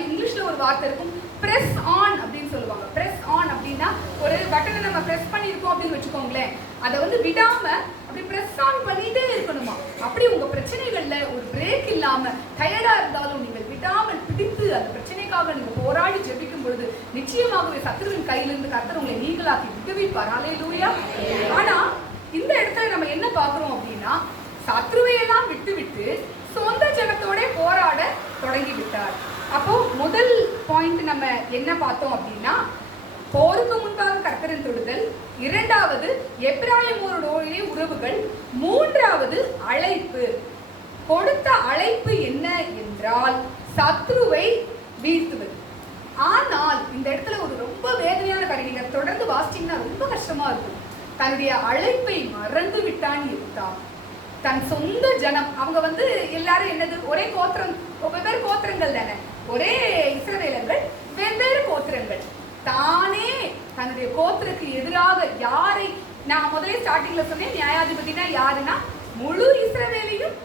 இங்கிலீஷ்ல ஒரு வார்த்தை இருக்கும், பிரஸ் ஆன் அப்படின்னு சொல்லுவாங்க. பிரஸ் ஆன் அப்படின்னா ஒரு பட்டனை நம்ம பிரஸ் பண்ணியிருக்கோம் அப்படின்னு வச்சுக்கோங்களேன், அதை வந்து விடாம அப்படி பிரஸ் ஆன் பண்ணிட்டே இருக்கணுமா. அப்படி உங்க பிரச்சனைகள்ல ஒரு பிரேக் இல்லாம டயர்டா இருந்தாலும் நீங்கள் விடாமல் பிடித்து அந்த பிரச்சனைக்காக நீங்க போராடி ஜெபிக்கும் பொழுது நிச்சயமாகவே சத்ருவின் கையிலிருந்து கர்த்தர் உங்களை நீங்களாக்கி விட்டுவிப்பார். ஹல்லேலூயா. ஆனா இந்த இடத்துல நம்ம என்ன பாக்குறோம் அப்படின்னா, சத்ருவையெல்லாம் விட்டு சொந்த ஜனத்தோட போராட தொடங்கி விட்டார். அப்போ முதல் பாயிண்ட் நம்ம என்ன பார்த்தோம் அப்படின்னா, போருக்கு முன்பாக கர்த்தரை கர்த்தரின் தொடுதல், இரண்டாவது எப்பிராயீமோரோட உறவுகள், மூன்றாவது அழைப்பு. கொடுத்த அழைப்பு என்ன என்றால் சத்ருவை வீழ்த்துவது. ஆனால் இந்த இடத்துல ஒரு ரொம்ப வேதனையான காரியம், நீங்க தொடர்ந்து வாசிச்சீங்கன்னா ரொம்ப கஷ்டமா இருக்கும். தன்னுடைய அழைப்பை மறந்து விட்டான் இருந்தான். தன் சொந்த ஜனம், அவங்க எல்லாரும் என்னது, ஒரே கோத்திரம், வெவ்வேறு கோத்திரங்கள் தானே, ஒரே இஸ்ரவேலர்கள், வெவ்வேறு கோத்திரங்கள். தானே தன்னுடைய கோத்திரக்கு எதிராக யாரை, நான் முதலே ஸ்டார்டிங்ல சொன்னேன், நியாயாதிபதினா யாருன்னா முழு இஸ்ரவேலையும்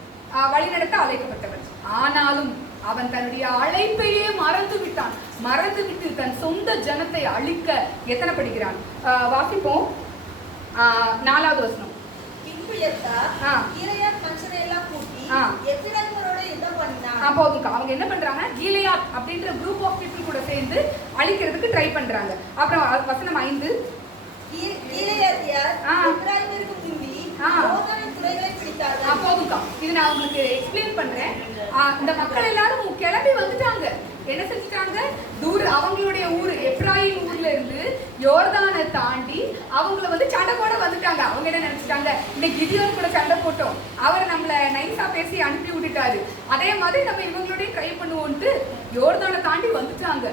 வழிநடத்த அழைக்கப்பட்டவன். ஆனாலும் அவன் தன்னுடைய அழைப்பையே மறந்து விட்டான். மறந்து விட்டு தன் சொந்த ஜனத்தை அழிக்க எத்தனை படிக்கிறான். வாசிப்போம் 4வது வசனம். போதும், அவங்க என்ன பண்றாங்க, கீலேயாத் அப்படின்ற குரூப் ஆஃப் பீப்புள் கூட சேர்ந்து அழிக்கிறதுக்கு ட்ரை பண்றாங்க. அப்புறம் வசனம் 5. போதுக்கா, இது நான் உங்களுக்கு எக்ஸ்பிளைன் பண்றேன். இந்த மக்கள் எல்லாரும் கிளம்பி வந்துட்டாங்க. என்ன செஞ்சுட்டாங்க, அவங்களுடைய ஊர் எப்ராயிம் ஊர்ல இருந்து யோர்தானை தாண்டி அவங்கள சண்டை போட வந்துட்டாங்க. அவங்க என்ன நினைச்சிட்டாங்க, இந்த கிதியோன் கூட சண்டை போட்டோம், அவர் நம்மள நைஸா பேசி அனுப்பி விட்டுட்டாரு, அதே மாதிரி நம்ம இவங்களோடய ட்ரை பண்ணுவோம்ட்டு யோர்தானை தாண்டி வந்துட்டாங்க.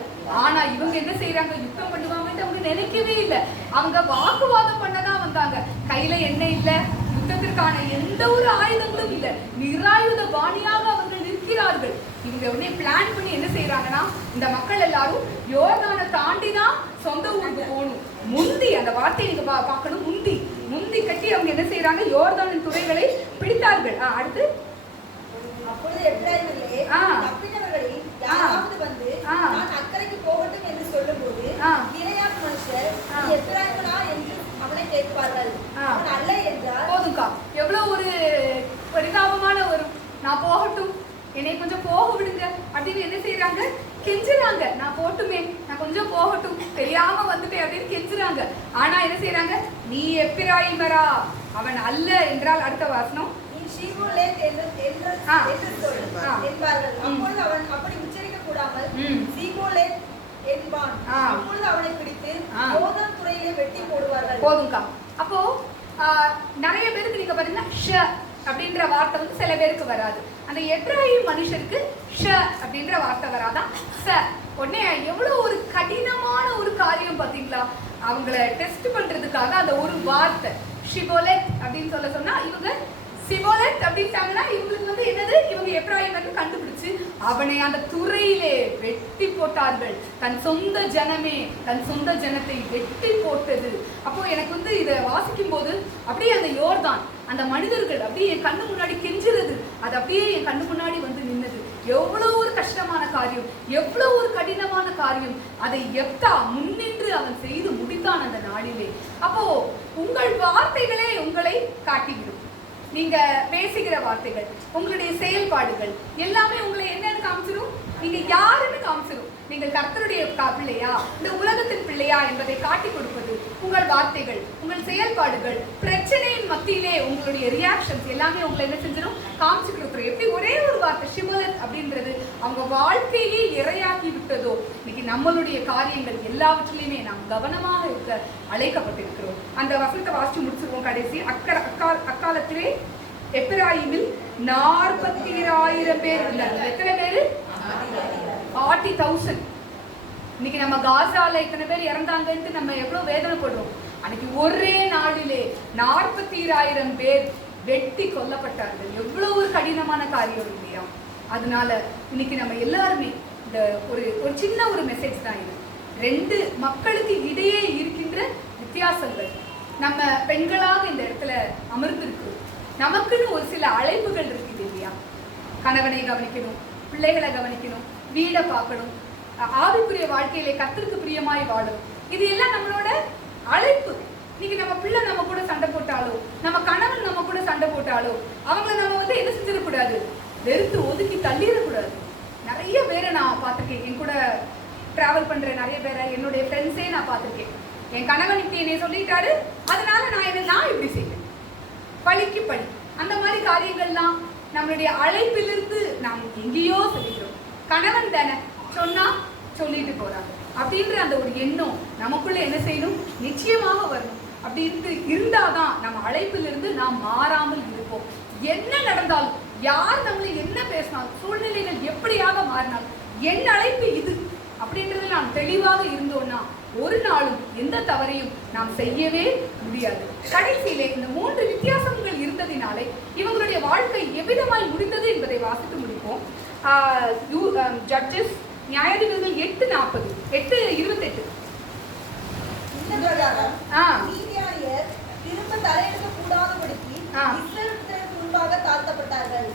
ஆனா இவங்க என்ன செய்யறாங்க, யுத்தம் பண்ணுவாங்கன்னு அவங்க நினைக்கவே இல்லை. அவங்க வாக்குவாதம் பண்ணதான் வந்தாங்க. கையில என்ன இல்லை, யுத்தத்திற்கான எந்த ஒரு ஆயுதங்களும் இல்லை, நிராயுத பாணியாக அவர்கள் நிற்கிறார்கள். இவங்க உடனே பிளான் பண்ணி என்ன செய்யறாங்கன்னா, இந்த மக்கள் எல்லாரும் யோர்தானை தாண்டி தான் சொந்த ஊருக்கு போகணும். முந்தி, அந்த வார்த்தையை நீங்க பார்க்கணும், முந்தி முந்தி கட்டி அவங்க என்ன செய்யறாங்க, யோர்தானின் துறைகளை பிடித்தார்கள். அடுத்து அப்பொழுது எப்ராயிமிலே தப்பினவர்களில் யாராவது வந்து நான் அக்கறைக்கு போகட்டும் என்று சொல்லும்போது கிலேயாத் மனுஷர் எப்ராயிமனா என்று அவனை கேட்பார்கள். அவன் அல்ல என்றால் போதுக்கா. எவ்வளவு ஒரு பரிதாபமான ஒரு, நான் போகட்டும், என்னை கொஞ்சம் போக விடுங்க அப்படின்னு என்ன செய்யறாங்க, கெஞ்சுறாங்க. நான் போட்டுமே, நான் கொஞ்சம் போகட்டும், தெரியாம வந்துட்டேன் அப்படின்னு கெஞ்சுறாங்க. ஆனா என்ன செய்யறாங்க, நீ எப்பிராயிமரா, அவன் அல்ல என்றால் அடுத்த வாசனம் என்பார்கள். அப்பொழுது அவன் அப்படி உச்சரிக்க கூடாமல் சீகோலேத் என்பான். அப்பொழுது அவனை பிடித்து யோர்தான் துறையிலே வெட்டி போடுவார்கள். போதும்க்கா. அப்போ நிறைய பேருக்கு நீங்க பாத்தீங்கன்னா ஷ அப்படின்ற வார்த்தை சில பேருக்கு வராது. அந்த எப்ராயிம் மனுஷருக்கு ஷ அப்படின்ற வார்த்தை வராதான், ச. உடனே எவ்வளவு ஒரு கடினமான ஒரு காரியம் பாத்தீங்களா, அவங்கள டெஸ்ட் பண்றதுக்காக அந்த ஒரு வார்த்தை ஷிபோலெத் அப்படின்னு சொன்னா, இவங்க சிபோலெத் அப்படின்ட்டாங்கன்னா இவங்களுக்கு என்னது, இவங்க எப்ராயிம் கண்டுபிடிச்சு அவனை அந்த துறையிலே வெட்டி போட்டார்கள். தன் சொந்த ஜனமே தன் சொந்த ஜனத்தை வெட்டி போட்டது. அப்போ எனக்கு இதை வாசிக்கும் போது அப்படியே அந்த யோர்தான், அந்த மனிதர்கள் அப்படியே என் கண்ணு முன்னாடி கெஞ்சுறது, அது அப்படியே என் கண்ணு முன்னாடி நின்னது. எவ்வளவு ஒரு கஷ்டமான காரியம், எவ்வளவு ஒரு கடினமான காரியம், அதை எப்தா முன்னின்று அவன் செய்து முடித்தான் அந்த நாளிலே. அப்போ உங்கள் வார்த்தைகளே உங்களை காட்டிவிடும். நீங்க பேசுகிற வார்த்தைகள், உங்களுடைய செயல்பாடுகள் எல்லாமே உங்களை என்னன்னு காமிச்சிடும், நீங்க யாருன்னு காமிச்சிடும். நீங்கள் கர்த்தருடைய பிள்ளையா, இந்த உலகத்தின் பிள்ளையா என்பதை காட்டி கொடுப்பது உங்கள் வார்த்தைகள், உங்கள் செயல்பாடுகள். பிரச்சனையின் மத்தியிலே உங்களுடைய ரியாக்ஷன்ஸ் எல்லாமே உங்களை என்ன செஞ்சிடும், காமிச்சு கொடுத்துரும். எப்படி ஒரே ஒரு வார்த்தை ஷிபோலெத் அப்படின்றது அவங்க வாழ்க்கையே இரையாக்கி விட்டதோ, இன்னைக்கு நம்மளுடைய காரியங்கள் எல்லாவற்றிலையுமே நாம் கவனமாக இருக்க அழைக்கப்பட்டிருக்கிறோம். அந்த வசனத்தை வாசிச்சு முடிச்சிருவோம். கடைசி அக்காலத்திலே எப்பிராயிமில் 40,000 பேர் இருந்தார்கள். எத்தனை பேரு? 40,000. இன்னைக்கு நம்ம காசால இத்தனை பேர் இறந்தாங்கன்ட்டு நம்ம எவ்வளவு வேதனைப்படுறோம். அன்னைக்கு ஒரே நாளிலே 40,000 பேர் வெட்டி கொல்லப்பட்டார்கள். எவ்வளவு ஒரு கடினமான காரியம் இல்லையா? அதனால இன்னைக்கு நம்ம எல்லாருமே இந்த ஒரு சின்ன ஒரு மெசேஜ் தான் இது. 2 மக்களுக்கு இடையே இருக்கின்ற வித்தியாசங்கள். நம்ம பெண்களாக இந்த இடத்துல அமர்ந்திருக்கிறோம். நமக்குன்னு ஒரு சில அழைப்புகள் இருக்குது இல்லையா? கணவனை கவனிக்கணும், பிள்ளைகளை கவனிக்கணும், வீடை பார்க்கணும், ஆவிக்குரிய வாழ்க்கையிலே கர்த்தருக்கு பிரியமாய் வாழும். இது எல்லாம் நம்மளோட அழைப்பு. இன்னைக்கு நம்ம பிள்ளை நம்ம கூட சண்டை போட்டாலோ, நம்ம கணவன் நம்ம கூட சண்டை போட்டாலோ, அவங்களை நம்ம என்ன செஞ்சிடக்கூடாது, வெறுத்து ஒதுக்கி தள்ளிடக்கூடாது. நிறைய பேரை நான் பார்த்துருக்கேன். என் கூட டிராவல் பண்ற நிறைய பேரை, என்னுடைய ஃப்ரெண்ட்ஸே நான் பார்த்துருக்கேன். என் கணவன் இப்படி என்னை சொல்லிட்டாரு, அதனால நான் இப்படி செய்வேன், பழிக்கு பழி, அந்த மாதிரி காரியங்கள்லாம் நம்மளுடைய அழைப்பிலிருந்து நாம் எங்கேயோ சொல்லிக்கிறோம். கணவன் தானே சொன்னா சொல்லிட்டு போறாங்க அப்படின்ற அந்த ஒரு எண்ணம் நமக்குள்ள என்ன செய்யணும், நிச்சயமாக வரணும். அப்படி இருந்தாதான் நம்ம அழைப்பிலிருந்து நாம் மாறாமல் இருப்போம். என்ன நடந்தாலும், யார் நம்மளை என்ன பேசினாலும், சூழ்நிலைகள் எப்படியாக மாறினாலும், என் அழைப்பு இது அப்படின்றது நாம் தெளிவாக இருந்தோம்னா ஒரு நாளும் எந்த தவறையும் நாம் செய்யவே முடியாது. கடைசியிலே இந்த 3 வித்தியாசங்கள் இருந்ததினாலே இவங்களுடைய வாழ்க்கை எவ்விதமாய் முடிந்தது என்பதை வாசித்து முடிப்போம். ஜட்ஜஸ் நியாயாதிபதிகள் 8:40 8:28. இந்த பிரகாரம் மீதியானியர் திரும்ப தலையெடுக்க கூடாதபடிக்கு இஸ்ரவேலுக்கு முன்பாக தாழ்த்தப்பட்டார்கள்.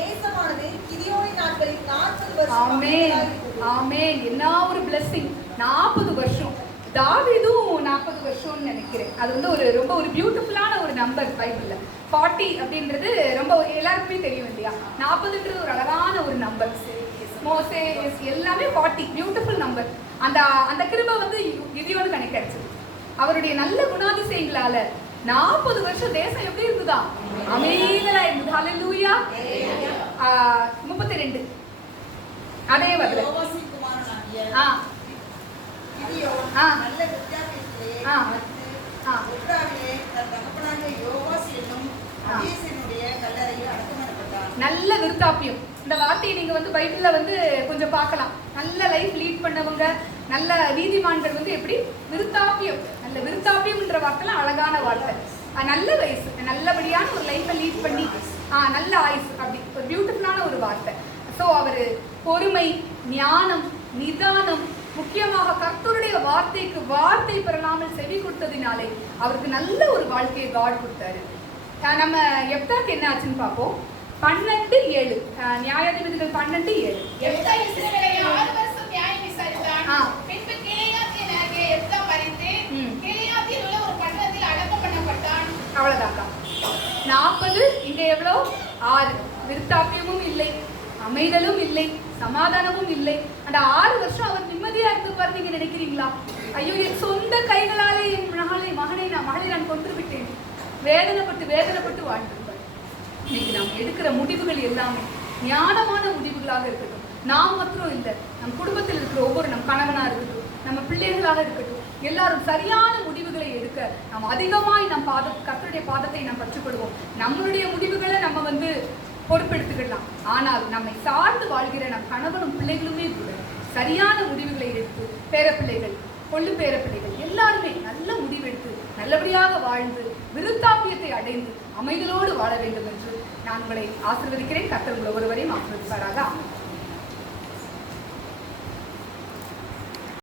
தேசமானது கிதியோனின் நாட்களில் 40 வருஷம். ஆமென் ஆமென். என்ன ஒரு blessing. 40 வருஷம். தாவீதும் 40 வருஷம்னு நினைக்கிறேன். அது வந்து ஒரு ரொம்ப ஒரு பியூட்டிஃபுல்லான ஒரு நம்பர் பைபிள்ல. 40 அப்படின்றது ரொம்ப எல்லாருக்குமே தெரியும் இல்லையா? 40ன்றது ஒரு அழகான ஒரு நம்பர். மோசேஸ் எல்லாமே 40 பியூட்டிஃபுல் நம்பர். அந்த அந்த கிருபை வந்து கிதியோனுக்கு கிடைச்சது. அவருடைய நல்ல குணாதிசயங்களால 40 வருஷம் தேசம் எப்படி இருந்ததா? அமைதியா இருந்தது. ஹல்லேலூயா. 32 அதே வரல. நல்ல வித்தியாசத்திலே தன் தகப்பனாகிய யோவாஸ் என்னும் அபியேசனுடைய கல்லறையில் அடக்கம் பண்ணப்பட்டார். நல்ல விருத்தாப்பியம். இந்த வார்த்தையை நீங்க வந்து பைபிள்ல வந்து கொஞ்சம் பார்க்கலாம். நல்ல லைஃப் லீட் பண்ணவங்க, நல்ல நீதிமான்கள் வந்து எப்படி விருத்தாப்பியம். நல்ல விருத்தாப்பியம்ன்ற வார்த்தைலாம் அழகான வார்த்தை. நல்ல வயசு, நல்லபடியான ஒரு லைஃப்பை லீட் பண்ணி நல்ல ஆயுசு, அப்படி ஒரு பியூட்டிஃபுல்லான ஒரு வார்த்தை. ஸோ அவர் பொறுமை, ஞானம், நிதானம், முக்கியமாக கர்த்தருடைய வார்த்தைக்கு வார்த்தை பெறலாமல் செவி கொடுத்ததினாலே அவருக்கு நல்ல ஒரு வாழ்க்கையை காட் கொடுத்தாரு. நம்ம எப்தாக்கு என்ன ஆச்சுன்னு பார்ப்போம். 12:7 நியாயாதிபதிகள் 12:7. எப்தா இஸ்ரவேலை 6 வருஷம் நியாயம் விசாரித்தான். பின்பு கிலியாத்தியனாகிய எப்தா மரித்து கிலியாத்தில் உள்ள ஒரு பட்டணத்தில் அடக்கம் பண்ணப்பட்டான். அவ்வளவுதாக்கா. 40 இங்க எவ்வளோ 6. விருத்தாப்பியமும் இல்லை, அமைதலும் இல்லை, சமாதானமும் இல்லை. அந்த 6 வருஷம் அவர் நிம்மதியா இருந்துப்பார் நீங்க நினைக்கிறீங்களா? ஐயோ, என் சொந்த கைகளாலே என் மகனை நான் கொன்று விட்டேன். வேதனைப்பட்டு வாழ்ந்திருப்பார். இன்னைக்கு நாம் எடுக்கிற முடிவுகள் எல்லாமே ஞானமான முடிவுகளாக இருக்கட்டும். நாம் மாத்திரம் இல்லை, நம் குடும்பத்தில் இருக்கிற ஒவ்வொரு நம் கணவனா இருக்கட்டும், நம்ம பிள்ளைகளாக இருக்கட்டும், எல்லாரும் சரியான முடிவுகளை எடுக்க நாம் அதிகமாய் நம் கர்த்தருடைய பாதத்தை நாம் பற்றுக்கொள்வோம். நம்மளுடைய முடிவுகளை நம்ம வந்து பொறுப்பெடுத்துக்கலாம். ஆனால் நம்மை சார்ந்து வாழ்கிற நம் கணவனும் பிள்ளைகளுமே கூட சரியான முடிவுகளை எடுத்து, பேரப்பிள்ளைகள், கொள்ளு பேரப்பிள்ளைகள் எல்லாருமே நல்ல முடிவெடுத்து நல்லபடியாக வாழ்ந்து விருத்தாப்பியத்தை அடைந்து அமைதலோடு வாழ வேண்டும் என்று நான் உங்களை ஆசீர்வதிக்கிறேன். கர்த்தர் உங்கள் ஒருவரையும் ஆசீர்வதிப்பாராக.